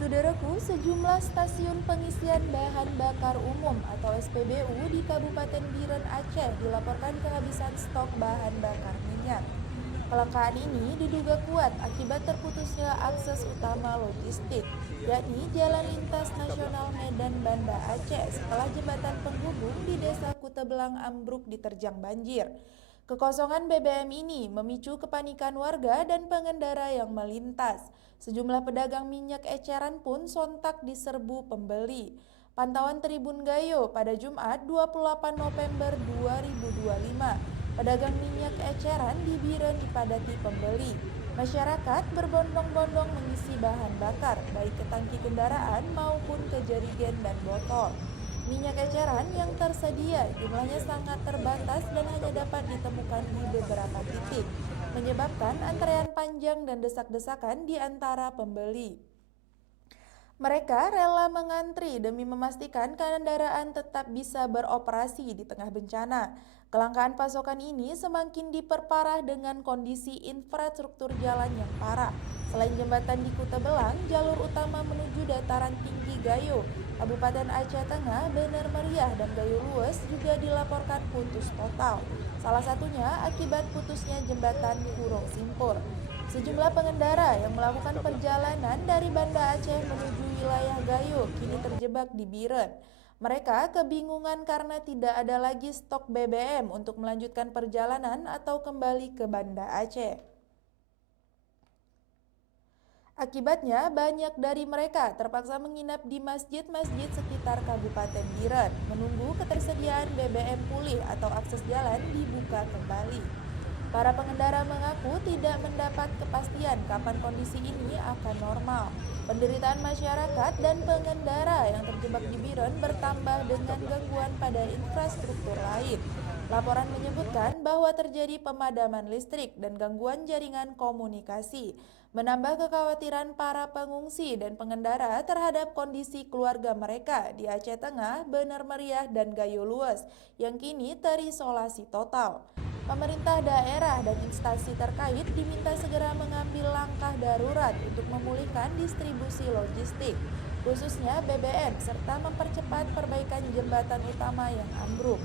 Saudaraku, sejumlah stasiun pengisian bahan bakar umum atau SPBU di Kabupaten Biren, Aceh dilaporkan kehabisan stok bahan bakar minyak. Kelangkaan ini diduga kuat akibat terputusnya akses utama logistik, yakni Jalan Lintas Nasional Medan Banda Aceh setelah jembatan penghubung di Desa Kutebelang ambruk diterjang banjir. Kekosongan BBM ini memicu kepanikan warga dan pengendara yang melintas. Sejumlah pedagang minyak eceran pun sontak diserbu pembeli. Pantauan Tribun Gayo pada Jumat 28 November 2025. Pedagang minyak eceran di Biren dipadati pembeli. Masyarakat berbondong-bondong mengisi bahan bakar, baik ke tangki kendaraan maupun ke jerigen dan botol. Minyak eceran yang tersedia jumlahnya sangat terbatas dan hanya dapat ditemukan di beberapa titik, menyebabkan antrean panjang dan desak-desakan di antara pembeli. Mereka rela mengantri demi memastikan kendaraan tetap bisa beroperasi di tengah bencana. Kelangkaan pasokan ini semakin diperparah dengan kondisi infrastruktur jalan yang parah. Selain jembatan di Kutebelang, jalur utama menuju dataran tinggi Gayo, Kabupaten Aceh Tengah, Bener Meriah, dan Gayo Lues juga dilaporkan putus total. Salah satunya akibat putusnya jembatan Kurung Simpur. Sejumlah pengendara yang melakukan perjalanan dari Banda Aceh menuju wilayah Gayo kini terjebak di Biren. Mereka kebingungan karena tidak ada lagi stok BBM untuk melanjutkan perjalanan atau kembali ke Banda Aceh. Akibatnya, banyak dari mereka terpaksa menginap di masjid-masjid sekitar Kabupaten Biren, menunggu ketersediaan BBM pulih atau akses jalan dibuka kembali. Para pengendara mengaku tidak mendapat kepastian kapan kondisi ini akan normal. Penderitaan masyarakat dan pengendara yang terjebak di Biren bertambah dengan gangguan pada infrastruktur lain. Laporan menyebutkan bahwa terjadi pemadaman listrik dan gangguan jaringan komunikasi, menambah kekhawatiran para pengungsi dan pengendara terhadap kondisi keluarga mereka di Aceh Tengah, Bener Meriah, dan Gayo Lues yang kini terisolasi total. Pemerintah daerah dan instansi terkait diminta segera mengambil langkah darurat untuk memulihkan distribusi logistik, khususnya BBM, serta mempercepat perbaikan jembatan utama yang ambruk.